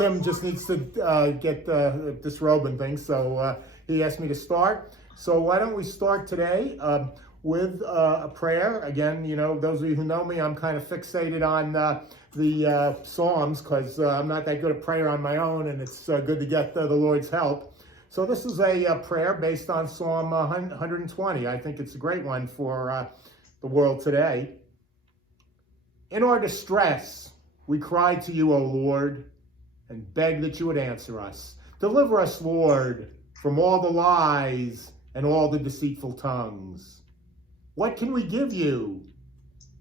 Tim just needs to get this robe and things, so he asked me to start. So why don't we start today with a prayer. Again, you know, those of you who know me, I'm kind of fixated on the Psalms because I'm not that good at prayer on my own, and it's good to get the Lord's help. So this is a prayer based on Psalm 120. I think it's a great one for the world today. In our distress, we cry to you, O Lord, and beg that you would answer us. Deliver us, Lord, from all the lies and all the deceitful tongues. What can we give you?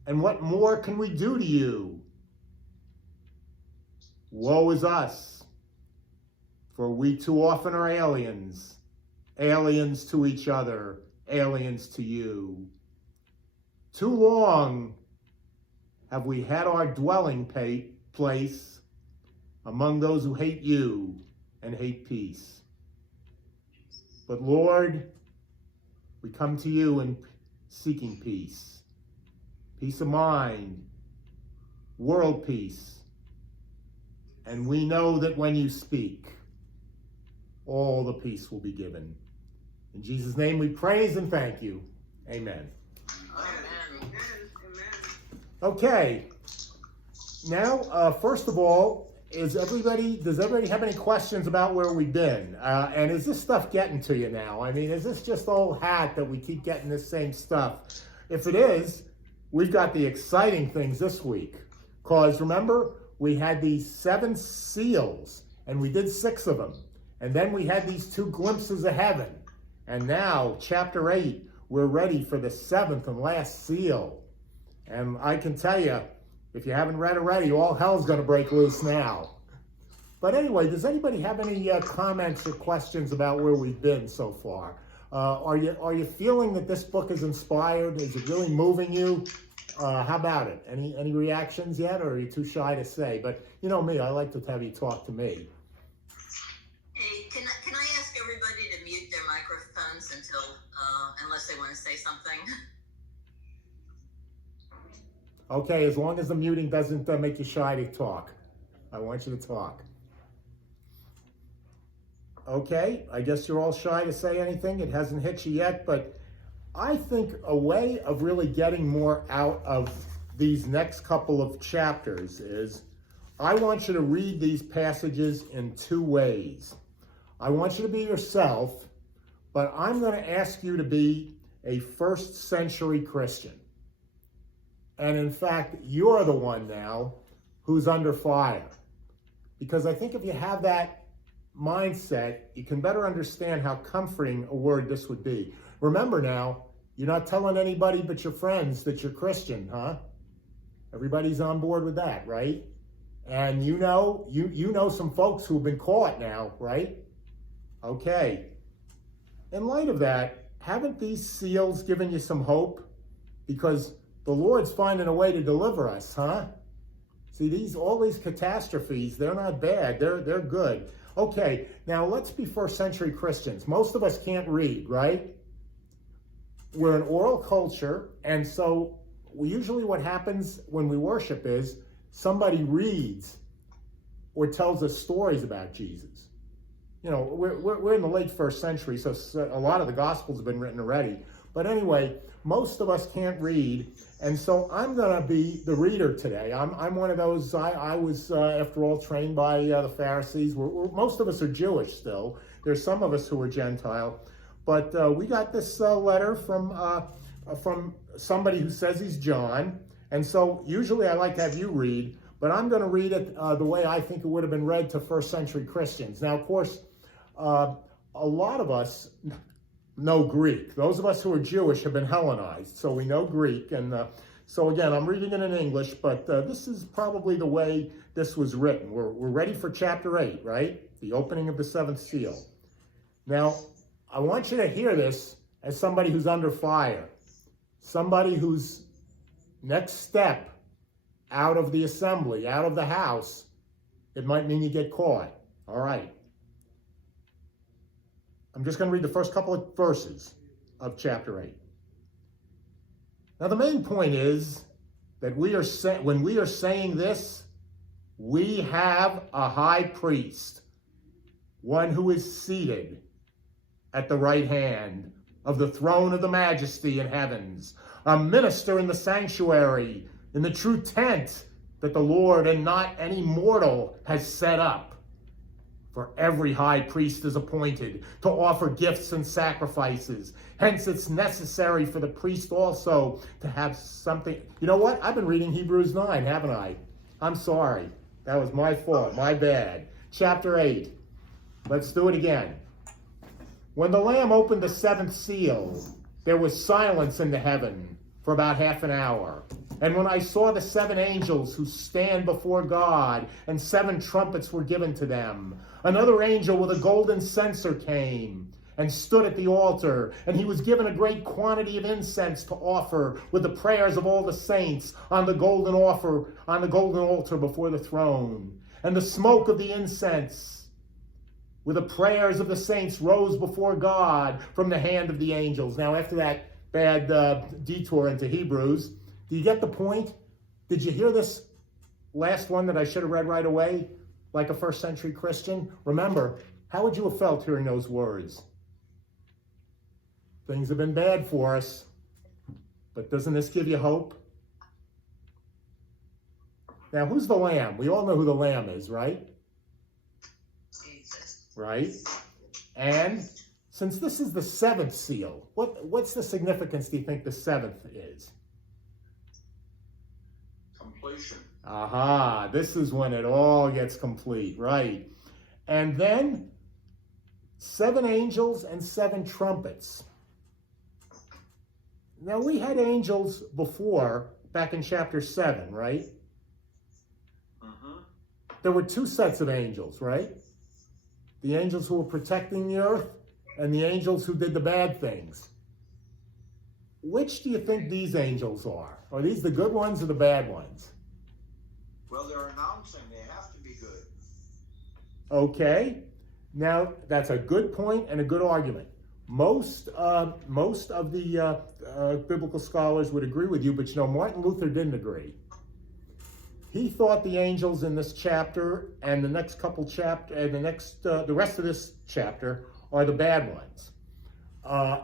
And what more can we do to you? Woe is us, for we too often are aliens, aliens to each other, aliens to you. Too long have we had our dwelling place among those who hate you and hate peace. But Lord, we come to you in seeking peace, peace of mind, world peace. And we know that when you speak, all the peace will be given. In Jesus' name we praise and thank you. Amen. Amen. Okay. Now, first of all, does everybody have any questions about where we've been? And is this stuff getting to you now? I mean, is this just old hat that we keep getting this same stuff? If it is, we've got the exciting things this week. Because remember, we had these 7 seals, and we did 6 of them. And then we had these 2 glimpses of heaven. And now, chapter 8, we're ready for the 7th and last seal. And I can tell you, if you haven't read already, all hell's going to break loose now. But anyway, does anybody have any comments or questions about where we've been so far? Are you feeling that this book is inspired? Is it really moving you? How about it? Any reactions yet, or are you too shy to say? But you know me, I like to have you talk to me. Hey, can I ask everybody to mute their microphones unless they want to say something? Okay, as long as the muting doesn't make you shy to talk. I want you to talk. Okay, I guess you're all shy to say anything. It hasn't hit you yet, but I think a way of really getting more out of these next couple of chapters is I want you to read these passages in 2 ways. I want you to be yourself, but I'm going to ask you to be a first century Christian. And in fact, you're the one now who's under fire. Because I think if you have that mindset, you can better understand how comforting a word this would be. Remember now, you're not telling anybody but your friends that you're Christian, huh? Everybody's on board with that, right? And you know some folks who've been caught now, right? Okay. In light of that, haven't these seals given you some hope? Because the Lord's finding a way to deliver us, huh? See, all these catastrophes, they're not bad. They're good. Okay, now let's be first century Christians. Most of us can't read, right? We're an oral culture, and so usually what happens when we worship is somebody reads or tells us stories about Jesus. You know, we're in the late 1st century, so a lot of the Gospels have been written already. But anyway, most of us can't read, and so I'm going to be the reader today. I'm one of those. I was, after all, trained by the Pharisees. Most of us are Jewish still. There's some of us who are Gentile. But we got this letter from somebody who says he's John. And so usually I like to have you read, but I'm going to read it the way I think it would have been read to first century Christians. Now, of course, a lot of us know Greek. Those of us who are Jewish have been Hellenized, so we know Greek. And so again, I'm reading it in English, but this is probably the way this was written. We're ready for chapter 8, right? The opening of the 7th seal. Now, I want you to hear this as somebody who's under fire, somebody whose next step out of the assembly, out of the house, it might mean you get caught. All right. I'm just going to read the first couple of verses of chapter 8. Now, the main point is that when we are saying this, We have a high priest, one who is seated at the right hand of the throne of the majesty in heavens, a minister in the sanctuary, in the true tent that the Lord and not any mortal has set up. For every high priest is appointed to offer gifts and sacrifices. Hence, it's necessary for the priest also to have something. You know what? I've been reading Hebrews 9, haven't I? I'm sorry. That was my fault, my bad. Chapter 8. Let's do it again. When the Lamb opened the seventh seal, there was silence in the heaven for about half an hour. And when I saw the seven angels who stand before God, and seven trumpets were given to them, another angel with a golden censer came and stood at the altar, and he was given a great quantity of incense to offer with the prayers of all the saints on the golden altar before the throne. And the smoke of the incense with the prayers of the saints rose before God from the hand of the angels. Now, after that bad detour into Hebrews, do you get the point? Did you hear this last one that I should have read right away, like a first century Christian? Remember, how would you have felt hearing those words? Things have been bad for us, but doesn't this give you hope? Now, who's the Lamb? We all know who the Lamb is, right? Right? And since this is the seventh seal, what's the significance, do you think, the seventh is? Completion. Aha, this is when it all gets complete, right? And then seven angels and seven trumpets. Now, we had angels before, back in chapter 7, right? Mm-hmm. There were two sets of angels, right? The angels who were protecting the earth and the angels who did the bad things. Which do you think these angels are? Are these the good ones or the bad ones? Well, they're announcing they have to be good. Okay. Now, that's a good point and a good argument. Most of the biblical scholars would agree with you, but you know, Martin Luther didn't agree. He thought the angels in this chapter and the next couple chapters, and the rest of this chapter are the bad ones.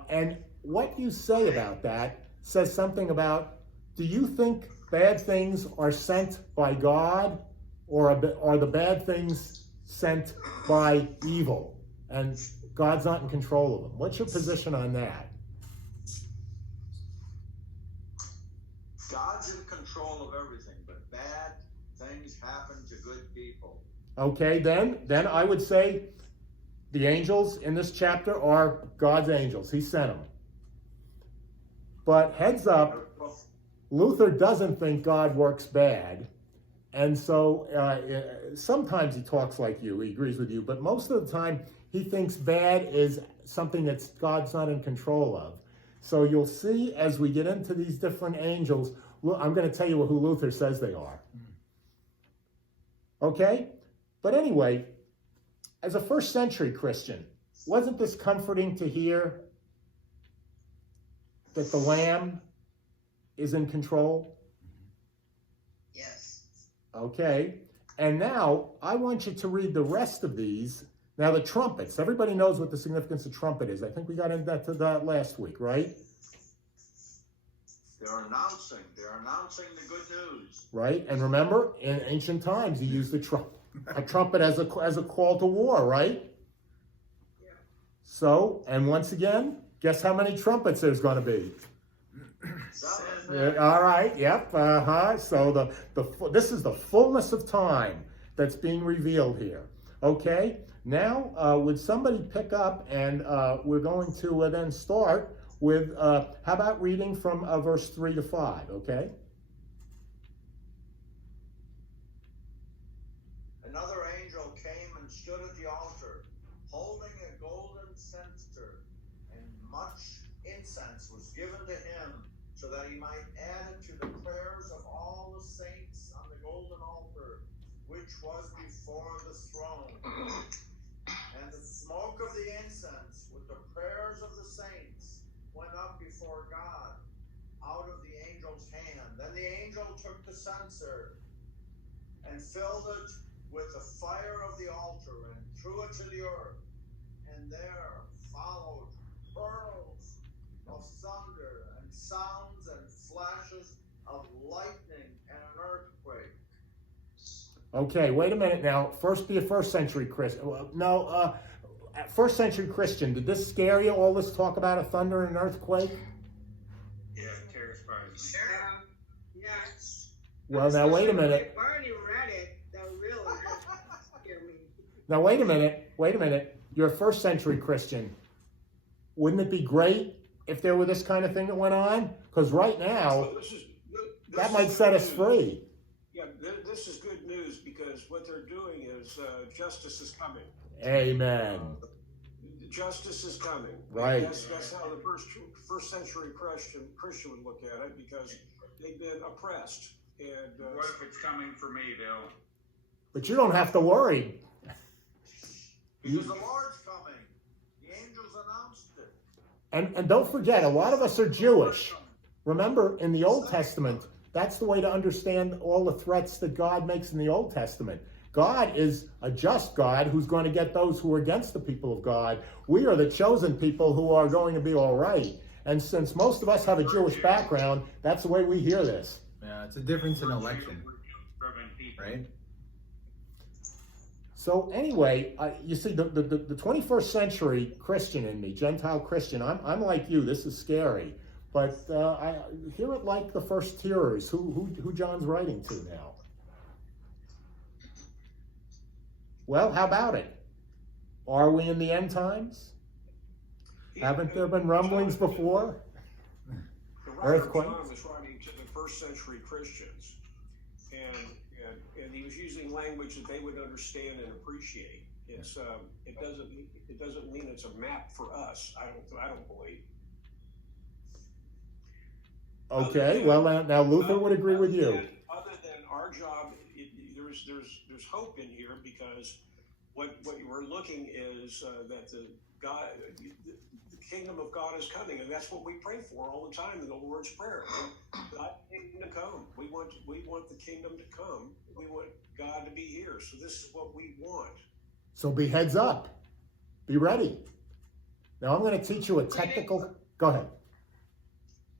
And what you say about that says something about, do you think bad things are sent by God, or are the bad things sent by evil? And God's not in control of them. What's your position on that? God's in control of everything, but bad things happen to good people. Okay, then I would say the angels in this chapter are God's angels. He sent them. But heads up, Luther doesn't think God works bad. And so sometimes he talks like you, he agrees with you, but most of the time he thinks bad is something that God's not in control of. So you'll see as we get into these different angels, I'm going to tell you who Luther says they are. Okay? But anyway, as a first century Christian, wasn't this comforting to hear that the Lamb is in control? Yes. Okay. And now I want you to read the rest of these. Now, the trumpets. Everybody knows what the significance of trumpet is. I think we got into that last week, right? They're announcing the good news. Right. And remember, in ancient times, he used a trumpet as a call to war, right? Yeah. So, and once again, guess how many trumpets there's going to be? All right. Yep. So this is the fullness of time that's being revealed here. Okay. Now, would somebody pick up, and we're going to then start with, how about reading from verse 3 to 5, okay? Another angel came and stood at the altar, holding a golden censer, and much incense was given to him, so that he might add it to the prayers of all the saints on the golden altar, which was before the throne. And the smoke of the incense with the prayers of the saints went up before God out of the angel's hand. Then the angel took the censer and filled it with the fire of the altar, and threw it to the earth. And there followed pearls of thunder, and sounds and flashes of lightning, and an earthquake. Okay, wait a minute now. First, be a first century Christian. No, first century Christian. Did this scare you? All this talk about a thunder and an earthquake? Yeah, it terrifies me. Sure. Yes. Well, now wait a minute. Bernie read it. That really scared me. Now wait a minute. Wait a minute. You're a first century Christian. Wouldn't it be great if there were this kind of thing that went on? Because right now, So that might set us free. Yeah, this is good news because what they're doing is justice is coming. Amen. Justice is coming. Right. That's how the first century Christian would look at it, because they've been oppressed. And What if it's coming for me, Bill? But you don't have to worry. Because the Lord's coming. The angels announced it. And don't forget, a lot of us are Jewish. Remember, in the Old Testament, that's the way to understand all the threats that God makes in the Old Testament. God is a just God who's going to get those who are against the people of God. We are the chosen people who are going to be all right. And since most of us have a Jewish background, that's the way we hear this. Yeah, it's a difference in election, right? So anyway, you see, the 21st century Christian in me, Gentile Christian, I'm like you. This is scary. But I hear it like the first hearers, who John's writing to now. Well, how about it? Are we in the end times? Haven't there been rumblings before? the writer Earthquakes? John was writing to the first century Christians, and he was using language that they would understand and appreciate. It's it doesn't mean it's a map for us. I don't believe. Okay, well now Luther would agree with you. Other than our job, there's hope in here, because what we're looking is that the kingdom of God is coming, and that's what we pray for all the time in the Lord's Prayer. God kingdom to come. We want the kingdom to come. We want God to be here. So this is what we want. So be heads up. Be ready. Now I'm going to teach you a technical. Go ahead.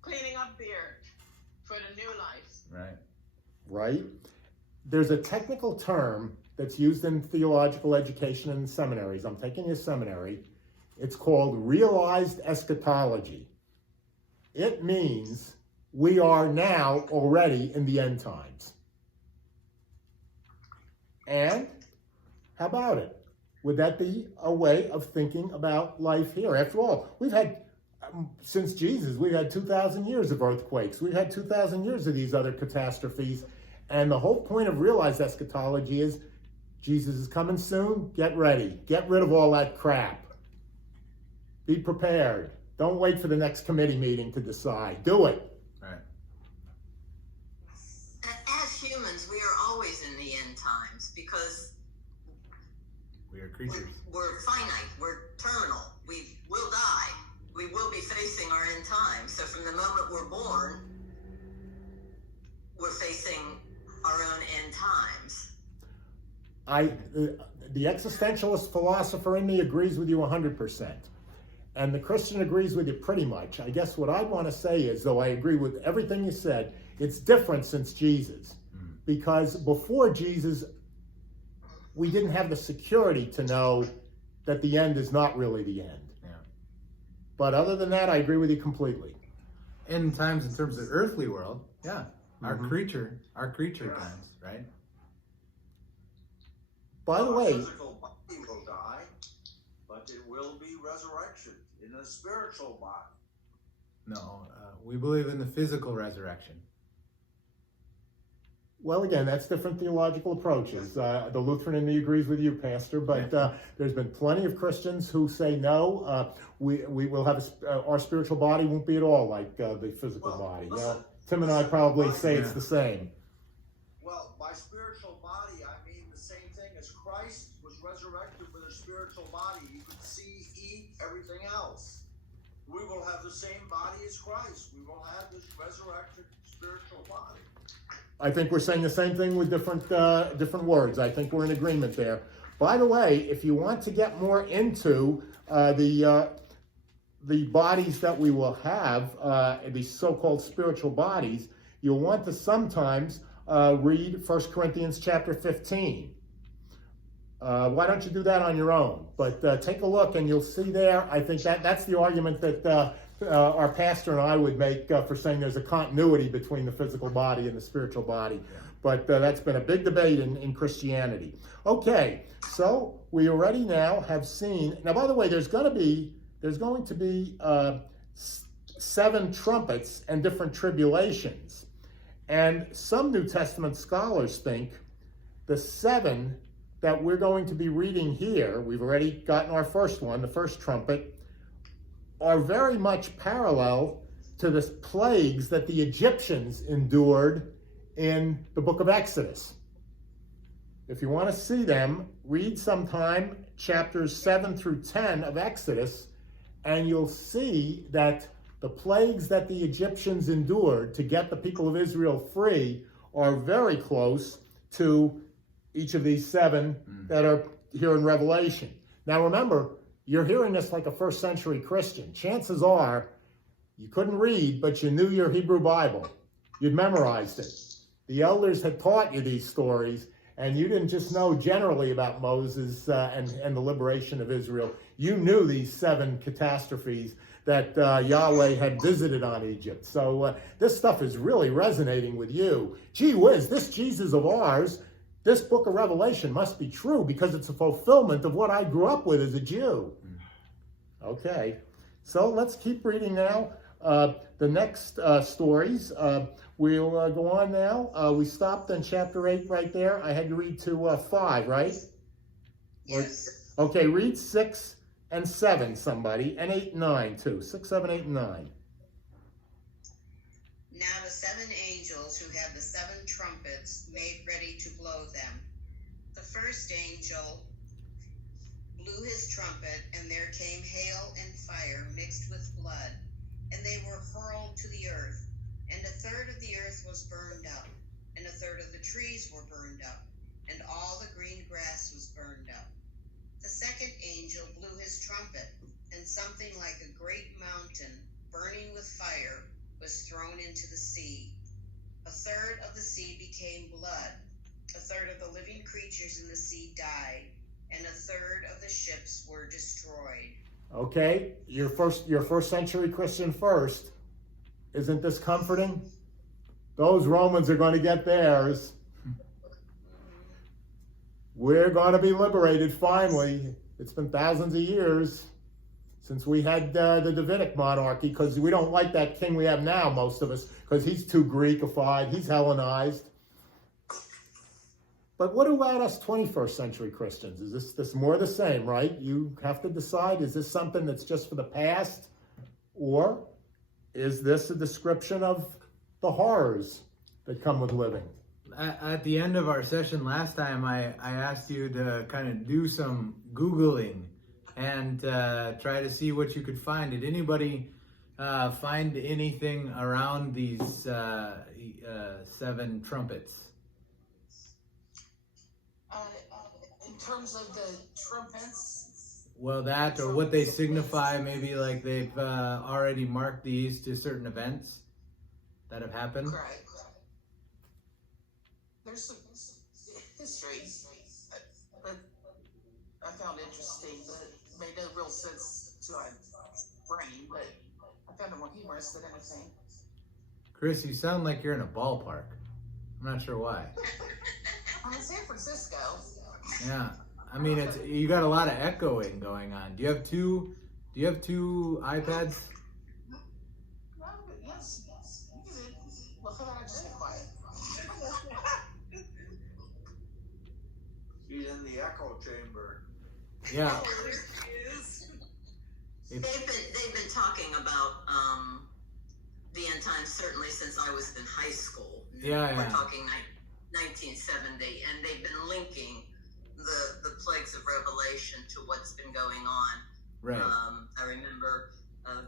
Cleaning up the earth for the new life. Right. Right? There's a technical term that's used in theological education in seminaries. I'm taking a seminary. It's called realized eschatology. It means we are now already in the end times. And how about it? Would that be a way of thinking about life here? After all, we've had, since Jesus, we've had 2,000 years of earthquakes. We've had 2,000 years of these other catastrophes. And the whole point of realized eschatology is Jesus is coming soon. Get ready. Get rid of all that crap. Be prepared. Don't wait for the next committee meeting to decide. Do it. Right. As humans, we are always in the end times because We are creatures. we're finite, we're terminal, we will die, we will be facing our end times. So from the moment we're born, we're facing our own end times. The existentialist philosopher in me agrees with you 100%. And the Christian agrees with you pretty much. I guess what I want to say is, though I agree with everything you said, it's different since Jesus. Because before Jesus, we didn't have the security to know that the end is not really the end. Yeah. But other than that, I agree with you completely. In times, in terms of earthly world, yeah, our creature times, right? By the Our way, physical body will die, but it will be resurrection in a spiritual body. No, we believe in the physical resurrection. well, again, that's different theological approaches. The Lutheran in me agrees with you, Pastor, but there's been plenty of Christians who say no, we will have our spiritual body won't be at all like the physical body. Listen, Tim and I probably say it's Yeah. the same. Well, by spiritual body, I mean the same thing as Christ was resurrected with a spiritual body. You could see, eat, everything else. we will have the same body as Christ. We will have this resurrected spiritual body. I think we're saying the same thing with different words. I think we're in agreement there. By the way, if you want to get more into the bodies that we will have, these so-called spiritual bodies, you'll want to sometimes read 1 Corinthians chapter 15. Why don't you do that on your own? But take a look and you'll see there, I think that's the argument that our pastor and I would make for saying there's a continuity between the physical body and the spiritual body. But that's been a big debate in Christianity. Okay, so we already now have seen, now by the way, there's going to be 7 trumpets and different tribulations. And some New Testament scholars think the 7 that we're going to be reading here, we've already gotten our first one, the first trumpet, are very much parallel to the plagues that the Egyptians endured in the book of Exodus. If you want to see them, read sometime chapters 7 through 10 of Exodus, and you'll see that the plagues that the Egyptians endured to get the people of Israel free are very close to each of these 7 that are here in Revelation. Now remember, you're hearing this like a first century Christian. Chances are you couldn't read, but you knew your Hebrew Bible. You'd memorized it. The elders had taught you these stories, and you didn't just know generally about Moses and the liberation of Israel. You knew these 7 catastrophes that Yahweh had visited on Egypt. So this stuff is really resonating with you. Gee whiz, this Jesus of ours, this book of Revelation must be true because it's a fulfillment of what I grew up with as a Jew. Okay, so let's keep reading now. The next stories, we'll go on now. We stopped in chapter 8 right there. I had to read to 5, right? Yes. Okay, read 6 and 7, somebody, and 8 and 9 too. 6, 7, 8, and 9. Now the 7 angels who had the 7 trumpets made ready to blow them. The first angel blew his trumpet, and there came hail and fire mixed with blood, and they were hurled to the earth. And a third of the earth was burned up, and a third of the trees were burned up, and all the green grass was burned up. The second angel blew his trumpet, and something like a great mountain, burning with fire, was thrown into the sea. A third of the sea became blood. A third of the living creatures in the sea died, and a third of the ships were destroyed. Okay, your first century Christian first. Isn't this comforting? Those Romans are going to get theirs. We're going to be liberated finally. It's been thousands of years since we had the Davidic monarchy, because we don't like that king we have now, most of us, because he's too Greekified, he's Hellenized. But what about us 21st century Christians? Is this more the same, right? You have to decide, is this something that's just for the past, or is this a description of the horrors that come with living? At the end of our session last time, I asked you to kind of do some Googling and try to see what you could find. Did anybody find anything around these 7 trumpets? In terms of the trumpets? Well, that or what they signify, maybe like they've already marked these to certain events that have happened. Correct. There's some history that I found interesting, but it made no real sense to my brain, but I found it more humorous than anything. Chris, you sound like you're in a ballpark. I'm not sure why. I'm in San Francisco. Yeah, I mean, you got a lot of echoing going on. Do you have two iPads? No, but yes. Well, hold on, just be quiet. He's in the echo chamber. Yeah. They've been talking about the end times certainly since I was in high school. Yeah. We're talking 1970, and they've been linking the plagues of Revelation to what's been going on. Right. I remember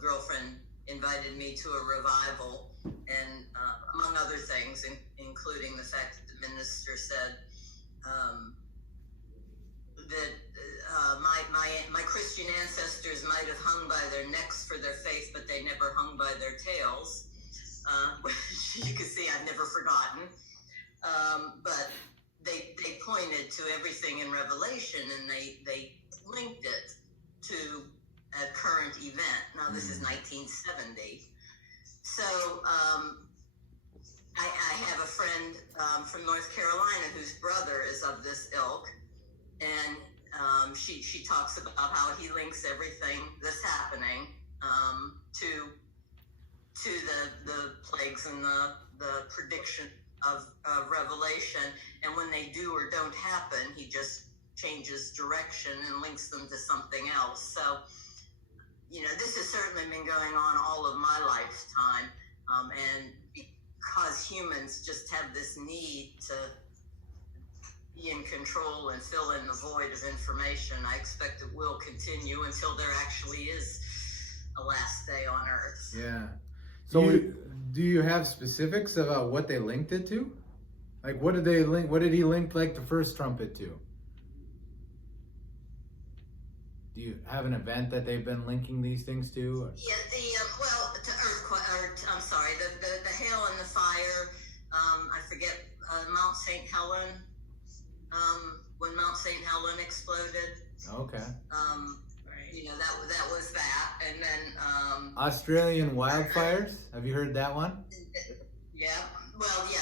girlfriend invited me to a revival, and among other things, including the fact that the minister said that my Christian ancestors might have hung by their necks for their faith, but they never hung by their tails, which you can see I've never forgotten. But they pointed to everything in Revelation, and they linked it to a current event. Now, this is 1970. So I have a friend from North Carolina whose brother is of this ilk, and she talks about how he links everything that's happening to the plagues and the prediction of Revelation, and when they do or don't happen, he just changes direction and links them to something else. So, this has certainly been going on all of my lifetime, and because humans just have this need to be in control and fill in the void of information, I expect it will continue until there actually is a last day on Earth. Yeah. So do you have specifics about what they linked it to? Like, what did they link? What did he link like the first trumpet to? Do you have an event that they've been linking these things to? Or? Yeah, to earthquake, I'm sorry, the hail and the fire. I forget Mount St. Helen. When Mount St. Helen exploded. Okay. That was that, and then Australian wildfires. Have you heard that one? Yeah. Well, yeah.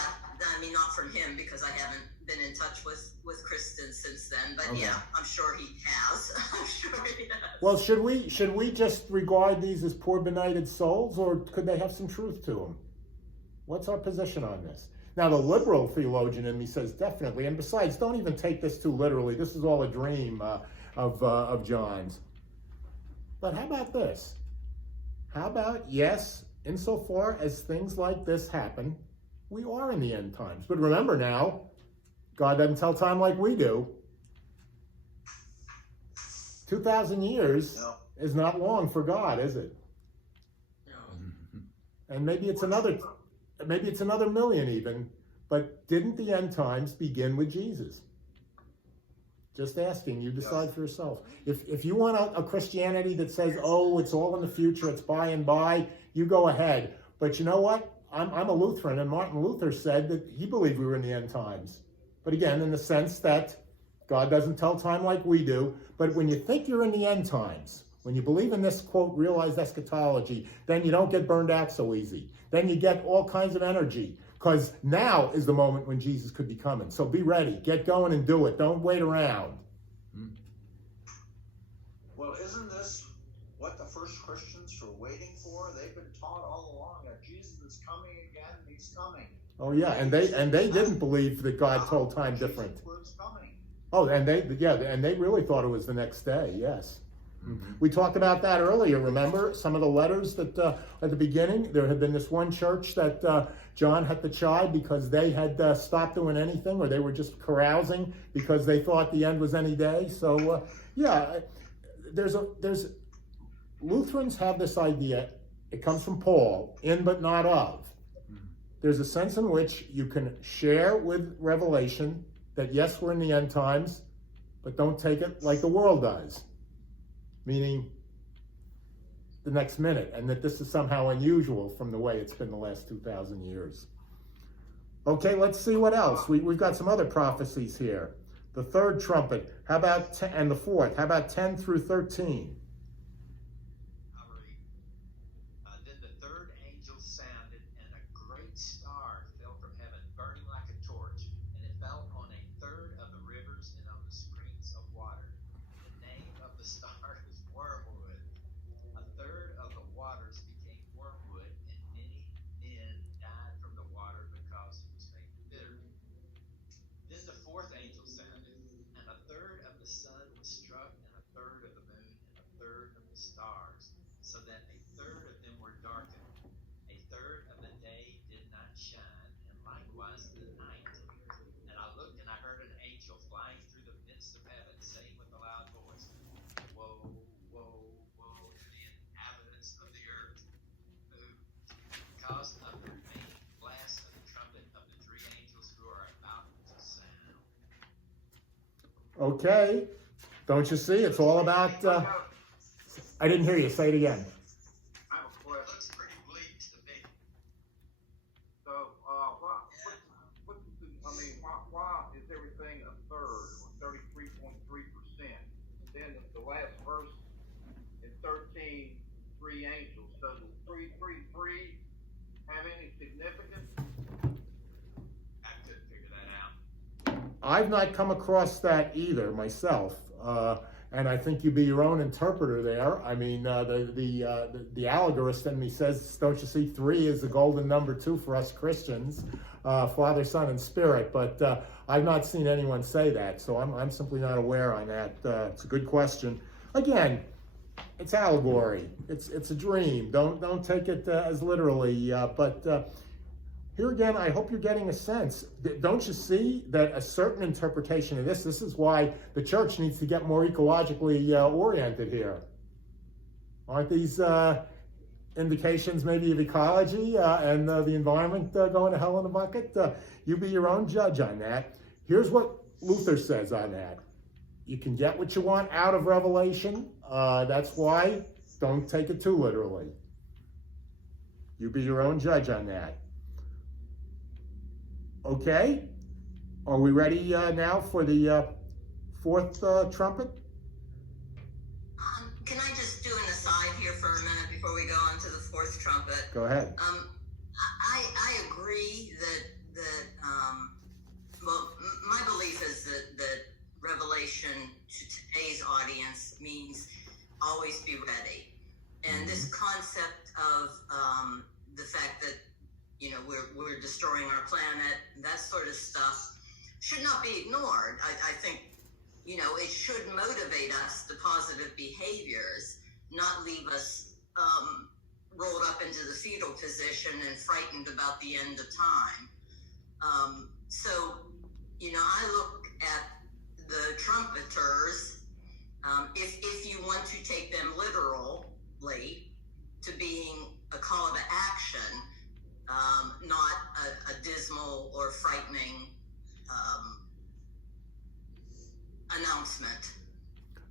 I mean, not from him, because I haven't been in touch with Kristen since then. But okay. yeah, I'm sure he has. I'm sure he has. Well, should we just regard these as poor benighted souls, or could they have some truth to them? What's our position on this? Now, the liberal theologian in me says definitely, and besides, don't even take this too literally. This is all a dream of John's. But how about this? How about, yes, insofar as things like this happen, we are in the end times. But remember now, God doesn't tell time like we do. 2,000 years is not long for God, is it? No. And maybe it's another million even, but didn't the end times begin with Jesus? Just asking, you decide for yourself. If you want a Christianity that says, oh, it's all in the future, it's by and by, you go ahead. But you know what? I'm a Lutheran, and Martin Luther said that he believed we were in the end times. But again, in the sense that God doesn't tell time like we do. But when you think you're in the end times, when you believe in this, quote, realized eschatology, then you don't get burned out so easy. Then you get all kinds of energy, because now is the moment when Jesus could be coming. So be ready. Get going and do it. Don't wait around. Well, isn't this what the first Christians were waiting for? They've been taught all along that Jesus is coming again, and he's coming. Oh yeah, and they didn't believe that God told time different. Oh, and they really thought it was the next day. Yes. We talked about that earlier, remember? Some of the letters that at the beginning, there had been this one church that John had to chide because they had stopped doing anything, or they were just carousing because they thought the end was any day. So, there's Lutherans have this idea, it comes from Paul, in but not of. There's a sense in which you can share with Revelation that yes, we're in the end times, but don't take it like the world does. Meaning the next minute, and that this is somehow unusual from the way it's been the last 2,000 years. Okay, let's see what else. We've got some other prophecies here. The third trumpet, how about and the fourth, how about 10 through 13? Then the third angel sounded, and a great star fell from heaven, burning like a torch, and it fell on a third of the rivers and on the springs of water. The name of the star is Wormwood. A third of the waters became wormwood, and many men died from the water because it was made bitter. Then the fourth angel sounded, and a third of the sun was struck, and a third of the moon, and a third of the stars, so that a third of them were darkened. A third of the day did not shine, and likewise the night. And I looked, and I heard an angel flying through the midst of heaven, saying with a loud voice, Woe, woe, woe to the inhabitants of Okay. Don't you see? It's all about. I didn't hear you. Say it again. I have a question. Looks pretty bleak to me. So, why is everything a third, or 33.3%? And then the last verse in 13, 3 angels. So does 333 have any significance? I couldn't figure that out. I've not come across that either myself, and I think you be your own interpreter there. I mean, the allegorist in me says, "Don't you see? 3 is the golden number too for us Christians, Father, Son, and Spirit." But I've not seen anyone say that, so I'm simply not aware on that. It's a good question. Again, it's allegory. It's a dream. Don't take it as literally. But here again, I hope you're getting a sense. Don't you see that a certain interpretation of this is why the church needs to get more ecologically oriented here. Aren't these indications maybe of ecology and the environment going to hell in a bucket? You be your own judge on that. Here's what Luther says on that. You can get what you want out of Revelation. That's why don't take it too literally. You be your own judge on that. Okay, are we ready now for the fourth trumpet? Can I just do an aside here for a minute before we go on to the fourth trumpet? Go ahead. I agree that well, my belief is that revelation to today's audience means always be ready, and this concept of the fact that we're destroying our planet, that sort of stuff should not be ignored. I think, it should motivate us to positive behaviors, not leave us rolled up into the fetal position and frightened about the end of time. So, I look at the trumpeters, if you want to take them literally, to being a call to action, not a dismal or frightening announcement.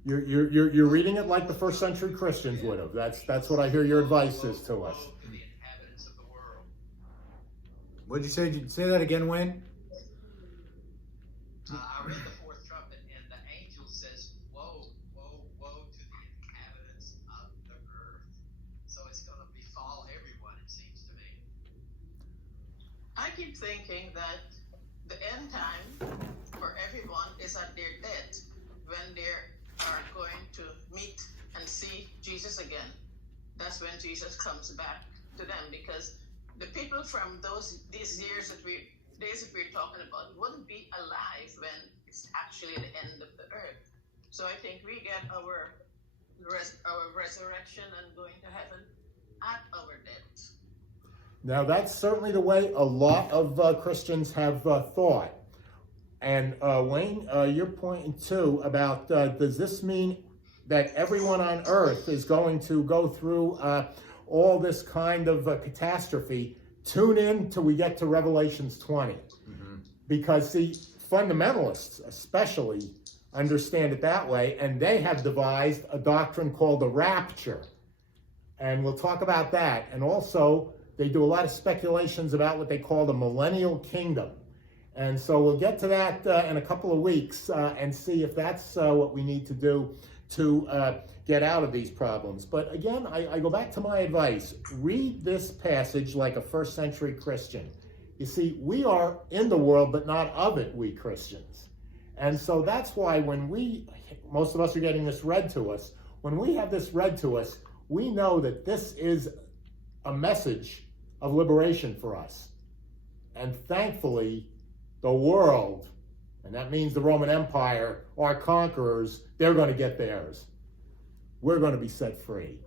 You're reading it like the first century Christians would have. That's what I hear your advice is to us. To the inhabitants of the world. What did you say? Did you say that again, Wayne? I read the fourth trumpet, and the angel says, "Woe, woe, woe to the inhabitants of the earth." So it's going to befall everyone, it seems to me. I keep thinking that the end time for everyone is at their death, when they are going to meet and see Jesus again. That's when Jesus comes back to them, because the people from these years that we're talking about wouldn't be alive when it's actually the end of the earth. So I think we get our resurrection and going to heaven at our death. Now, that's certainly the way a lot of Christians have thought. And Wayne, you're pointing too about, does this mean that everyone on earth is going to go through all this kind of catastrophe? Tune in till we get to Revelations 20. Mm-hmm. Because, see, fundamentalists especially understand it that way, and they have devised a doctrine called the rapture. And we'll talk about that. And also, they do a lot of speculations about what they call the millennial kingdom. And so we'll get to that in a couple of weeks and see if that's what we need to do to get out of these problems. But again, I go back to my advice. Read this passage like a first century Christian. You see, we are in the world, but not of it, we Christians. And so that's why when most of us are getting this read to us, when we have this read to us, we know that this is a message of liberation for us. And thankfully, the world, and that means the Roman Empire, our conquerors, they're going to get theirs. We're going to be set free.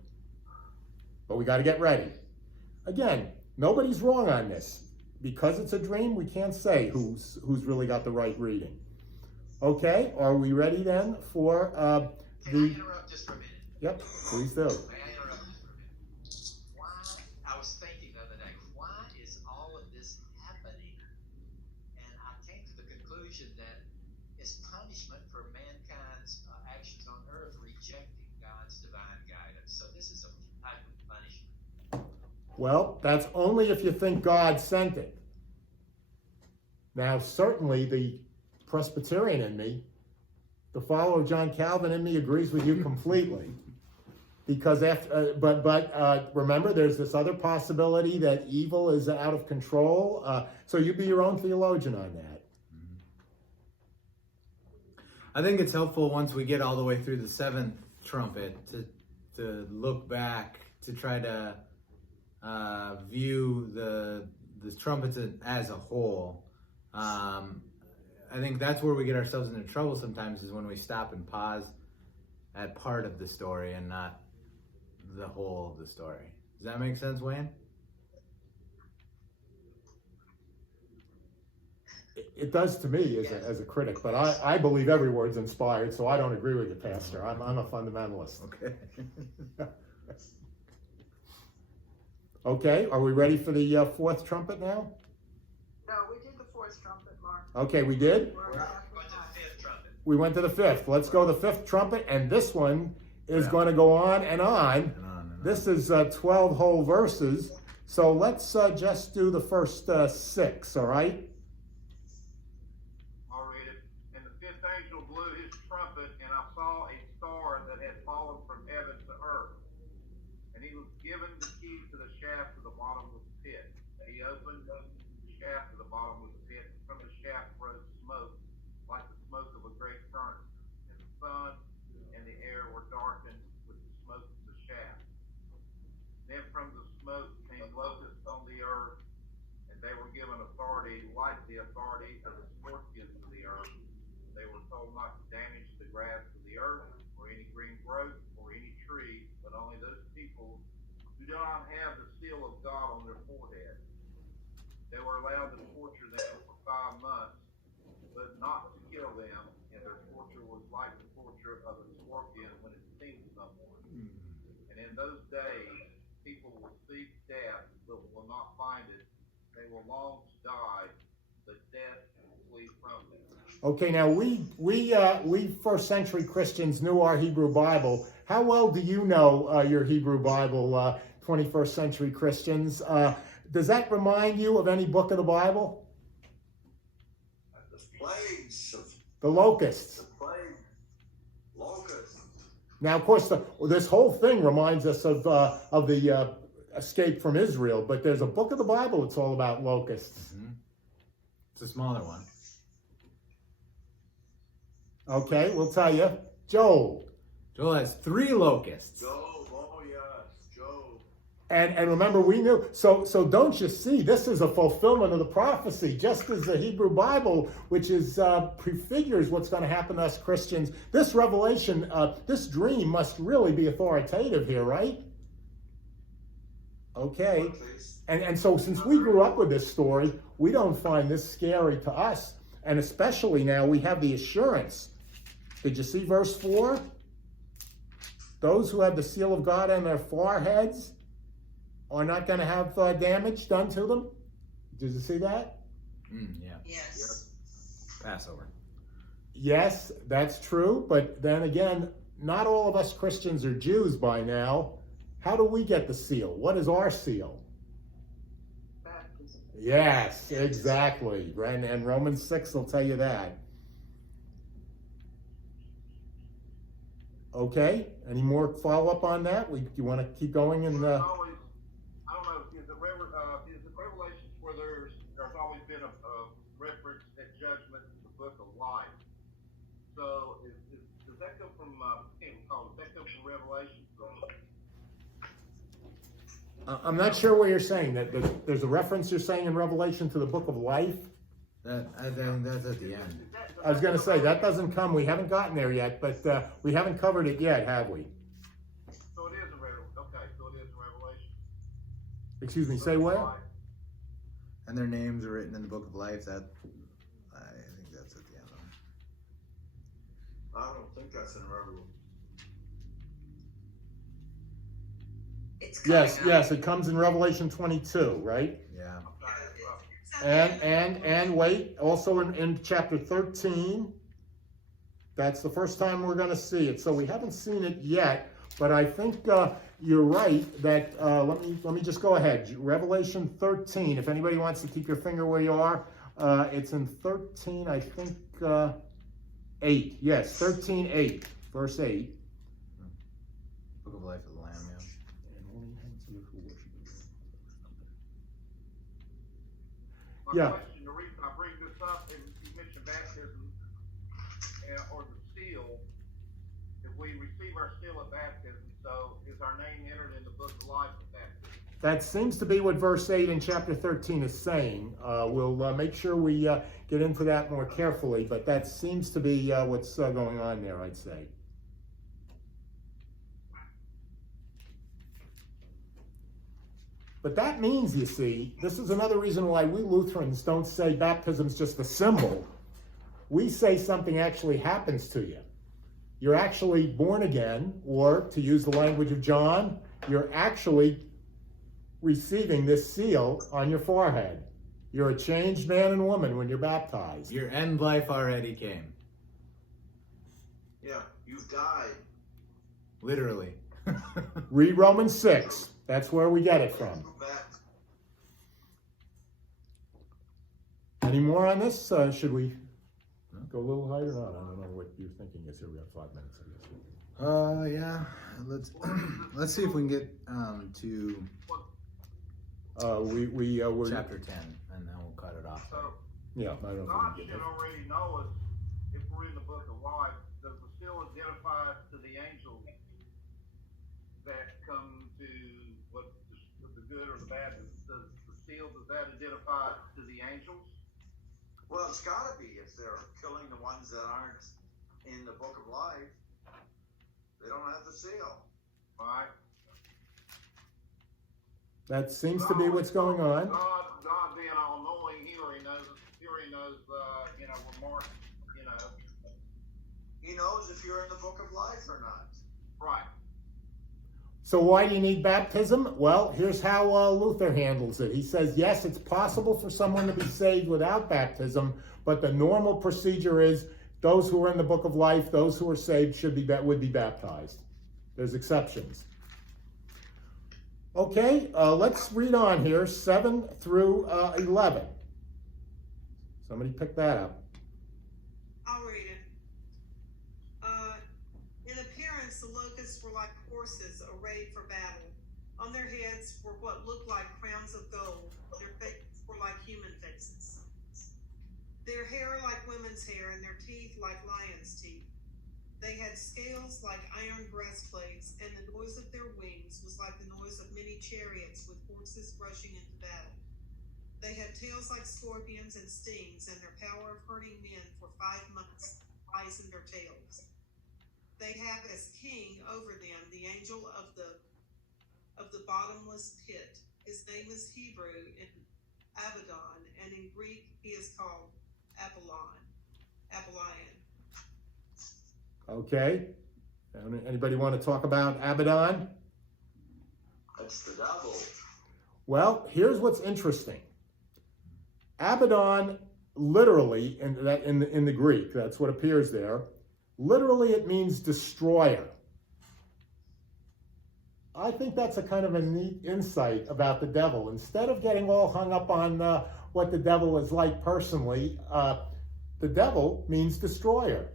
But we got to get ready. Again, nobody's wrong on this. Because it's a dream, we can't say who's really got the right reading. Okay, are we ready then for Can I interrupt just for a minute? Yep, please do. May I interrupt just for a minute? Why, I was thinking the other day, why is all of this happening? And I came to the conclusion that it's punishment for mankind. So this is a type of punishment. Well, that's only if you think God sent it. Now, certainly the Presbyterian in me, the follower of John Calvin in me, agrees with you completely. Because after, but remember, there's this other possibility that evil is out of control. So you be your own theologian on that. I think it's helpful once we get all the way through the seventh trumpet to look back to try to view the trumpets as a whole. I think that's where we get ourselves into trouble sometimes, is when we stop and pause at part of the story and not the whole of the story. Does that make sense, Wayne? It does to me as a critic, but I believe every word's inspired, so I don't agree with you, Pastor. I'm a fundamentalist. Okay. Okay, are we ready for the fourth trumpet now? No, we did the fourth trumpet, Mark. Okay, we did? We're Going to the fifth trumpet. We went to the fifth. Let's go to the fifth trumpet, and this one is going to go on and on. This is 12 whole verses, so let's just do the first 6, all right? I'll read it. And the fifth angel blew his trumpet, and I saw a star that had fallen from heaven to earth. And he was given the key to the shaft of the bottomless pit. And he opened the shaft of the bottomless pit, and from the shaft rose smoke, like the smoke of a great furnace. And the sun and the air were darkened with the smoke of the shaft. Then from the smoke came locusts on the earth, and they were given authority like the authority of the scorpions of the earth. They were told not to damage the grass of the earth, or any green growth, or any tree, but only those people who do not have the seal of God on their forehead. They were allowed to torture them for 5 months, but not to kill them, and their torture was like the torture of a scorpion when it stings someone. And in those days, people will seek death, but will not find it. They will long to die, but death will flee from them. Okay, now we first century Christians knew our Hebrew Bible. How well do you know your Hebrew Bible, 21st century Christians? Does that remind you of any book of the Bible? The plagues of The locusts. the plague, locusts. Now, of course, this whole thing reminds us of the escape from Israel, but there's a book of the Bible that's all about locusts. Mm-hmm. It's a smaller one. Okay, we'll tell you. Job. Joel has 3 locusts. Job, oh yes, Job. And remember, we knew. So don't you see? This is a fulfillment of the prophecy, just as the Hebrew Bible, which is prefigures what's going to happen to us Christians. This revelation, this dream, must really be authoritative here, right? Okay. And so since we grew up with this story, we don't find this scary to us. And especially now, we have the assurance. Did you see verse 4? Those who have the seal of God on their foreheads are not going to have damage done to them. Did you see that? Yeah. Yes. Passover. Yes, that's true. But then again, not all of us Christians are Jews by now. How do we get the seal? What is our seal? Baptism. Yes, exactly. And Romans 6 will tell you that. Okay, any more follow-up on that? You want to keep going? And There's always, I don't know, is it Revelations where there's always been a reference at judgment to the book of life. So does that come from, does that come from Revelation? I'm not sure what you're saying. That there's a reference you're saying in Revelation to the book of life. I think that's at the end. I was going to say, that doesn't come. We haven't gotten there yet, but we haven't covered it yet, have we? So it is a Revelation. Okay, so it is a Revelation. Excuse me, say what? And their names are written in the book of life. That I think that's at the end. I don't think that's in Revelation. It's coming Yes, it comes in Revelation 22, right? Yeah. And wait, also in chapter 13, that's the first time we're going to see it. So we haven't seen it yet. But I think you're right that, let me just go ahead. Revelation 13, if anybody wants to keep your finger where you are, it's in 13, I think, 8. Yes, 13:8, verse 8. Book of Life of the Lamb, yeah. My Yeah. question, the reason I bring this up, and you mentioned baptism or the seal, if we receive our seal at baptism, so is our name entered in the book of life at baptism? That seems to be what verse 8 in chapter 13 is saying. We'll make sure we get into that more carefully, but that seems to be what's going on there, I'd say. But that means, you see, this is another reason why we Lutherans don't say baptism's just a symbol. We say something actually happens to you. You're actually born again, or to use the language of John, you're actually receiving this seal on your forehead. You're a changed man and woman when you're baptized. Your end life already came. Yeah, you've died. Literally. Read Romans 6. That's where we get it from. Any more on this? Should we go a little higher or not? I don't know what you're thinking is here. We have 5 minutes, I guess. Yeah. Let's see if we can get to we're chapter 10, and then we'll cut it off. So, yeah. I don't know God if we should can get already know us if we're in the book of life. Does the seal identify to the angels that come to what the good or the bad? Does the seal, does that identify to the angels? Well, it's got to be if they're killing the ones that aren't in the book of life. They don't have the seal. Right? That seems to be what's going on. God being all knowing, he already knows, we're marked, He knows if you're in the book of life or not. Right. So why do you need baptism? Well, here's how Luther handles it. He says, yes, it's possible for someone to be saved without baptism, but the normal procedure is those who are in the book of life, those who are saved would be baptized. There's exceptions. Okay, let's read on here, 7 through 11. Somebody pick that up. I'll read it. In appearance, the locusts were like horses arrayed for battle. On their heads were what looked like crowns of gold. Their faces were like human faces. Their hair like women's hair, and their teeth like lions' teeth. They had scales like iron breastplates, and the noise of their wings was like the noise of many chariots with horses rushing into battle. They had tails like scorpions and stings, and their power of hurting men for 5 months lies in their tails. They have as king over them the angel of the bottomless pit. His name is Hebrew in Abaddon, and in Greek he is called Apollyon. Okay. Anybody want to talk about Abaddon? That's the devil. Well, here's what's interesting. Abaddon, literally, in the Greek, that's what appears there. Literally, it means destroyer. I think that's a kind of a neat insight about the devil. Instead of getting all hung up on what the devil is like personally, the devil means destroyer.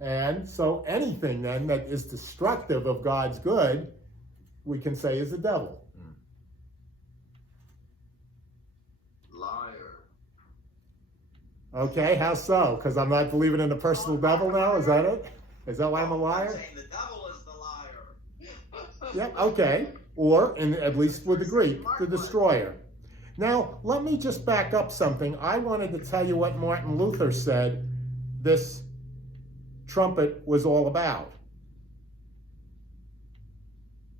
And so anything then that is destructive of God's good, we can say is the devil. Liar. Okay, how so? Because I'm not believing in the personal devil now? Is that it? Is that why I'm a I'm liar? saying the devil is the liar. Yeah, okay. Or, at least with the Greek, the destroyer. Now, let me just back up something. I wanted to tell you what Martin Luther said this trumpet was all about.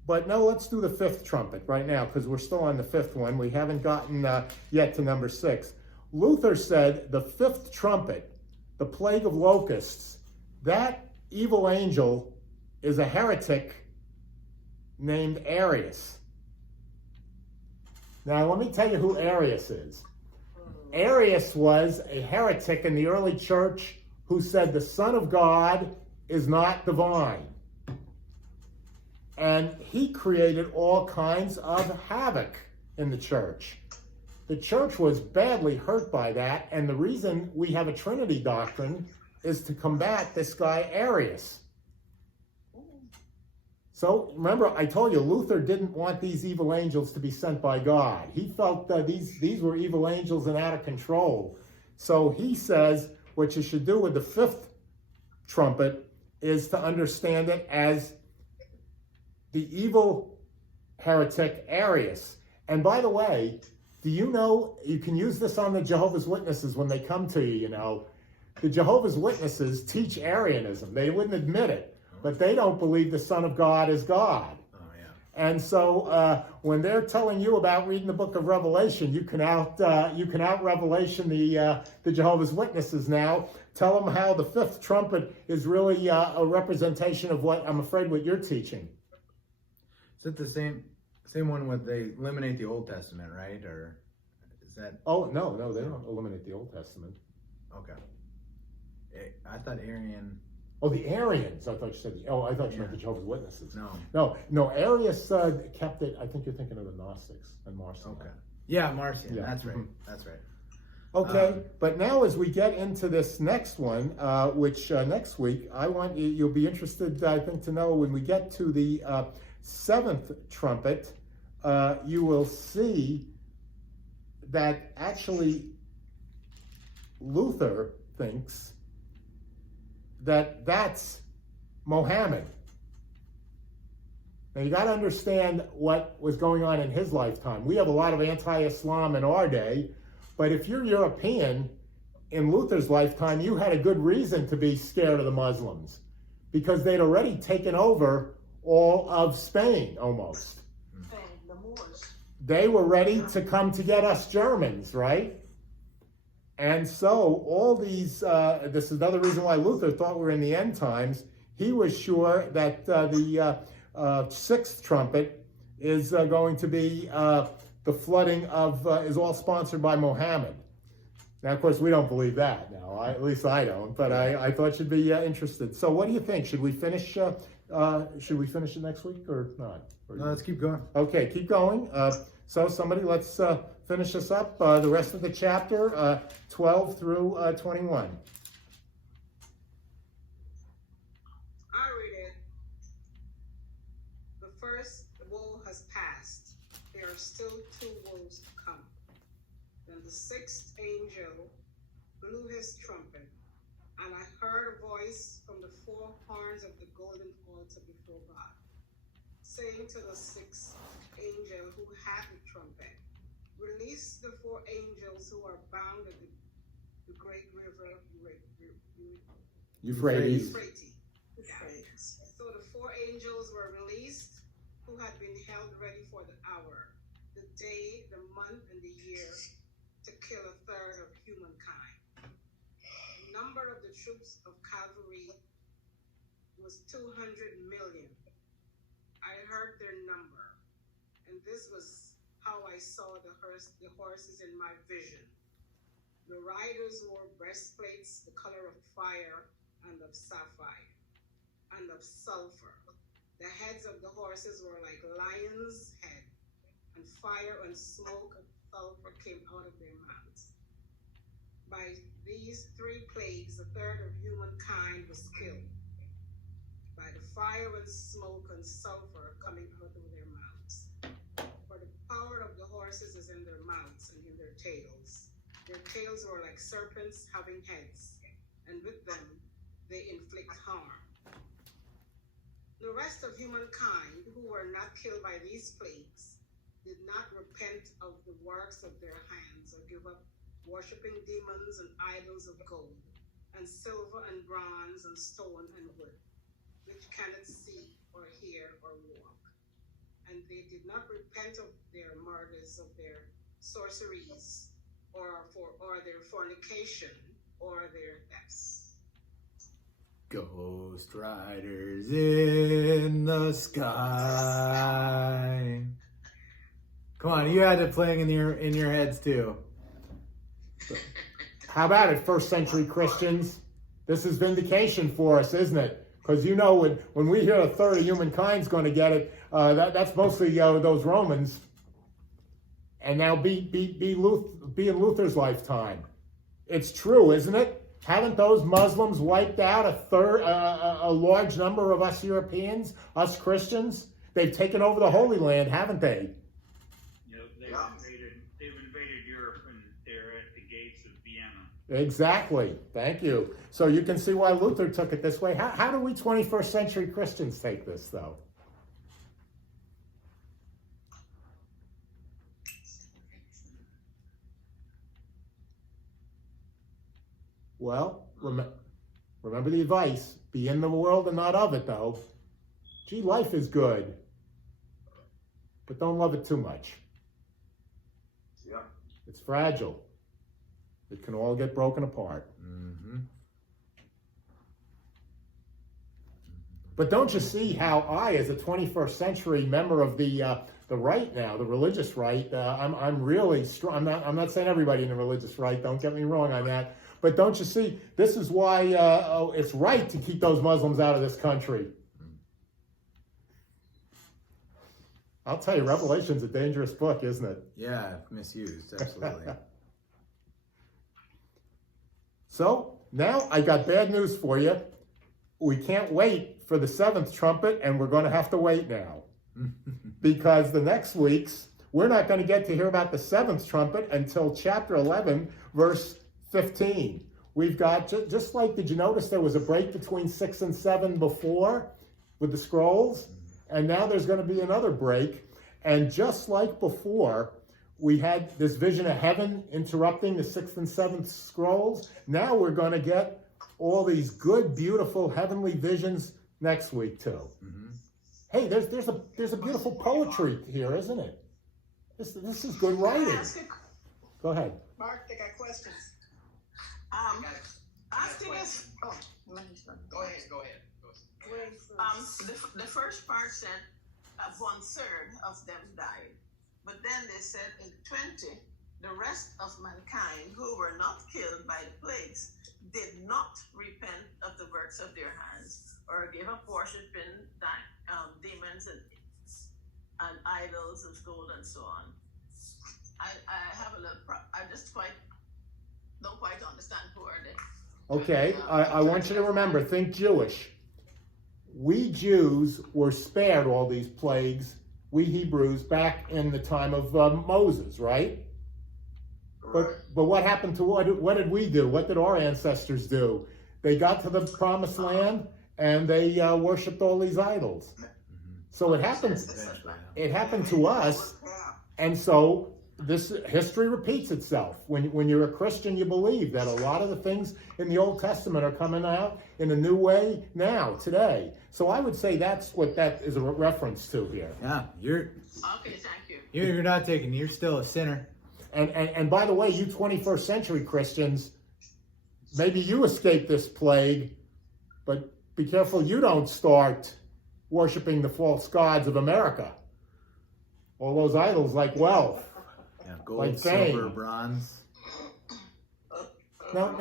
But no, let's do the 5th trumpet right now, because we're still on the 5th one. We haven't gotten yet to number 6. Luther said the 5th trumpet, the plague of locusts, that evil angel is a heretic named Arius. Now, let me tell you who Arius is. Arius was a heretic in the early church who said the Son of God is not divine. And he created all kinds of havoc in the church. The church was badly hurt by that, and the reason we have a Trinity doctrine is to combat this guy Arius. So remember, I told you Luther didn't want these evil angels to be sent by God. He felt that these were evil angels and out of control. So he says what you should do with the fifth trumpet is to understand it as the evil heretic Arius. And by the way, do you know, you can use this on the Jehovah's Witnesses when they come to you, you know. The Jehovah's Witnesses teach Arianism. They wouldn't admit it, but they don't believe the Son of God is God. Oh, yeah. And so when they're telling you about reading the book of Revelation, you can out Revelation the Jehovah's Witnesses now. Tell them how the fifth trumpet is really a representation of what you're teaching. Is it the same one where they eliminate the Old Testament, right? Or is that? Oh, no, they don't eliminate the Old Testament. Okay. I thought Arian. Oh, the Arians. I thought you said. I thought you meant the Jehovah's Witnesses. No. Arius kept it. I think you're thinking of the Gnostics and Marcion. Okay. Yeah, Marcion. Yeah. That's right. Mhm. That's right. Okay, but now as we get into this next one, which next week I want you'll be interested, I think, to know when we get to the seventh trumpet, you will see that actually Luther thinks that that's Mohammed. Now you got to understand what was going on in his lifetime. We have a lot of anti-Islam in our day, but if you're European in Luther's lifetime, you had a good reason to be scared of the Muslims because they'd already taken over all of Spain almost. The Moors. They were ready to come to get us Germans, right? And so all these, this is another reason why Luther thought we were in the end times. He was sure that the sixth trumpet is going to be the flooding of, is all sponsored by Mohammed. Now, of course, we don't believe that now. At least I don't, but I thought you'd be interested. So what do you think? Should we finish it next week or not? No, let's keep going. Okay, keep going. So somebody, let's finish this up. The rest of the chapter, 12 through 21. I read it. The first woe has passed. There are still two woes to come. Then the sixth angel blew his trumpet, and I heard a voice from the four horns of the golden altar before God, saying to the sixth angel who had the trumpet, release the four angels who are bound in the great river Euphrates. So the four angels were released who had been held ready for the hour, the day, the month, and the year to kill a third of humankind. The number of the troops of cavalry was 200 million. I heard their number, and this was how I saw the horses in my vision. The riders wore breastplates the color of fire and of sapphire and of sulfur. The heads of the horses were like lions' head, and fire and smoke and sulfur came out of their mouths. By these three plagues, a third of humankind was killed, by the fire and smoke and sulfur coming out of their mouths. For the power of the horses is in their mouths and in their tails. Their tails were like serpents having heads, and with them they inflict harm. The rest of humankind who were not killed by these plagues did not repent of the works of their hands or give up worshiping demons and idols of gold and silver and bronze and stone and wood, which cannot see or hear or walk. And they did not repent of their murders, of their sorceries, or their fornication, or their thefts. Ghost riders in the sky. Come on, you had it playing in your heads too. How about it, first century Christians? This is vindication for us, isn't it? Because you know, when we hear a third of humankind's going to get it, that's mostly those Romans. And now be in Luther's lifetime. It's true, isn't it? Haven't those Muslims wiped out a large number of us Europeans, us Christians? They've taken over the Holy Land, haven't they? You know, they've invaded Europe, and they're at the gates of Vienna. Exactly. Thank you. So you can see why Luther took it this way. How do we 21st century Christians take this, though? Well, remember the advice. Be in the world and not of it, though. Gee, life is good. But don't love it too much. Yeah. It's fragile. It can all get broken apart. But don't you see how I, as a 21st century member of the right now, the religious right, I'm really strong. I'm not saying everybody in the religious right. Don't get me wrong on that. But don't you see, this is why it's right to keep those Muslims out of this country. I'll tell you, Revelation's a dangerous book, isn't it? Yeah, misused, absolutely. So, now I got bad news for you. We can't wait for the 7th trumpet, and we're going to have to wait now. Because the next week's, we're not going to get to hear about the 7th trumpet until chapter 11, verse 15. We've got, just like, did you notice there was a break between 6 and 7 before with the scrolls? And now there's going to be another break. And just like before, we had this vision of heaven interrupting the 6th and 7th scrolls. Now we're going to get all these good, beautiful, heavenly visions next week, too. Hey, there's a beautiful poetry here, isn't it? This is good writing. Go ahead. Mark, they got questions. Asking us. Oh, Go ahead. The first part said 1/3 of them died, but then they said in 20, the rest of mankind who were not killed by the plagues did not repent of the works of their hands or give up worshiping demons and idols of gold and so on. I have a little. I just don't quite understand who are they. Okay, I want you to remember, think Jewish. We Jews were spared all these plagues, we Hebrews, back in the time of Moses, right? But what happened to what did we do? What did our ancestors do? They got to the promised land and they worshipped all these idols. So it happened to us, and so this history repeats itself. When you're a Christian, you believe that a lot of the things in the Old Testament are coming out in a new way now, today. So I would say that's what that is a reference to here. Yeah, Okay, thank you. you're not taking. You're still a sinner. And by the way, you 21st century Christians, maybe you escaped this plague, but be careful you don't start worshiping the false gods of America. All those idols like wealth. Yeah, gold, like silver, fame. bronze. Now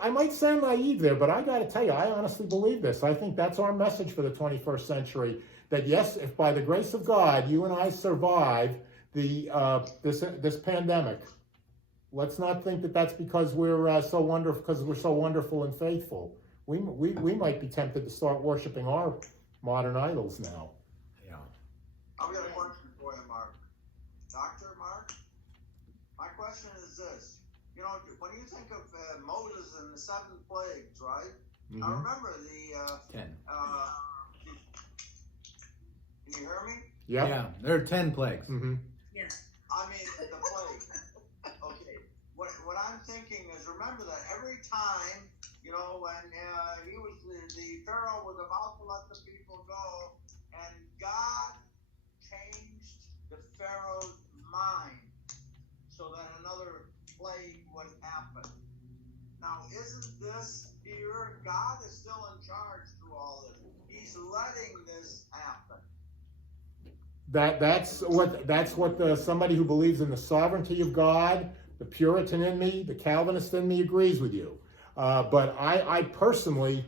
I might sound naive there, but I got to tell you, I honestly believe this. I think that's our message for the 21st century. That yes, if by the grace of God you and I survive this pandemic, let's not think that that's because we're so wonderful and faithful. We might be tempted to start worshiping our modern idols now. Yeah. I've got a question for you, Mark. Dr. Mark, my question is this. You know, when you think of Moses and the 7 plagues, right? Mm-hmm. I remember the 10. Can you hear me? Yep. Yeah, there are 10 plagues. Mm-hmm. I mean, the plague. Okay. What I'm thinking is, remember that every time, you know, when he was the Pharaoh was about to let the people go, and God changed the Pharaoh's mind so that another plague would happen. Now, isn't this here? God is still in charge through all this. He's letting this happen. That's what somebody who believes in the sovereignty of God, the Puritan in me, the Calvinist in me agrees with you. But I personally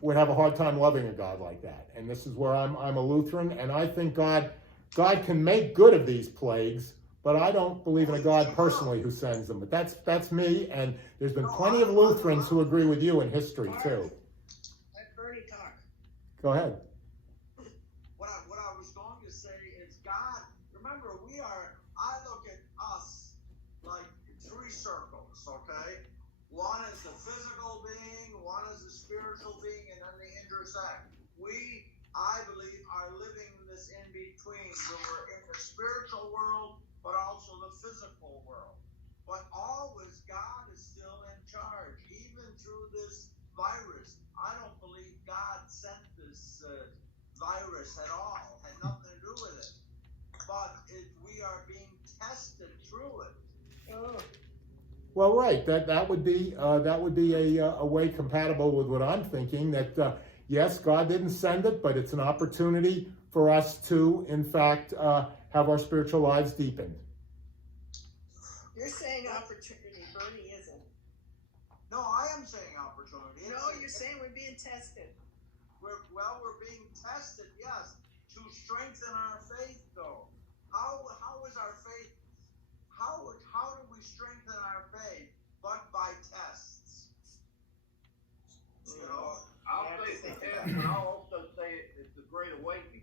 would have a hard time loving a God like that. And this is where I'm a Lutheran, and I think God can make good of these plagues, but I don't believe in a God personally who sends them. But that's me, and there's been plenty of Lutherans who agree with you in history too. Let Bernie talk. Go ahead. What I was going to say is God, remember, I look at us like three circles, okay? One is the physical being, one is the spiritual being, and then they intersect. I believe, are living in this in-between where we're in the spiritual world, but also the physical world. But always God is still in charge, even through this virus. I don't believe God sent this virus at all, had nothing to do with it. But we are being tested through it. Well, right. That would be a way compatible with what I'm thinking. That yes, God didn't send it, but it's an opportunity for us to, in fact, have our spiritual lives deepened. You're saying opportunity. Bernie isn't. No, I am saying opportunity. No, you're saying we're being tested. We're being tested, yes, to strengthen our faith, though. How is our faith? How do we strengthen our faith? But by tests. You know. I'll say the test, but I'll also say it's a great awakening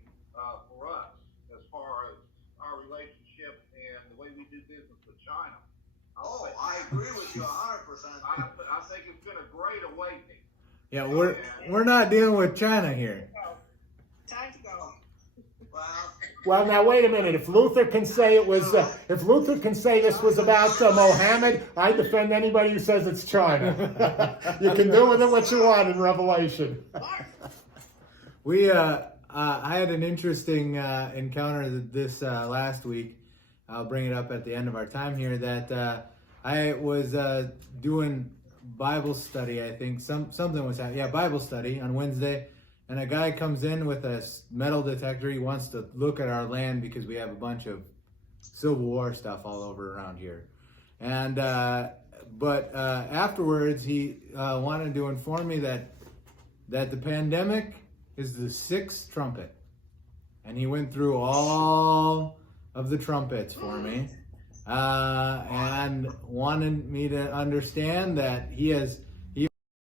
for us as far as our relationship and the way we do business with China. I agree with you 100%. I think it's been a great awakening. Yeah, we're not dealing with China here. Time to go. Well, now wait a minute. If Luther can say this was about Mohammed, I defend anybody who says it's China. You can do with it what you want in Revelation. I had an interesting encounter this last week. I'll bring it up at the end of our time here. That I was doing Bible study. I think something was happening. Yeah, Bible study on Wednesday. And a guy comes in with a metal detector. He wants to look at our land because we have a bunch of Civil War stuff all over around here. And but afterwards, he wanted to inform me that the pandemic is the 6th trumpet, and he went through all of the trumpets for me, and wanted me to understand that he has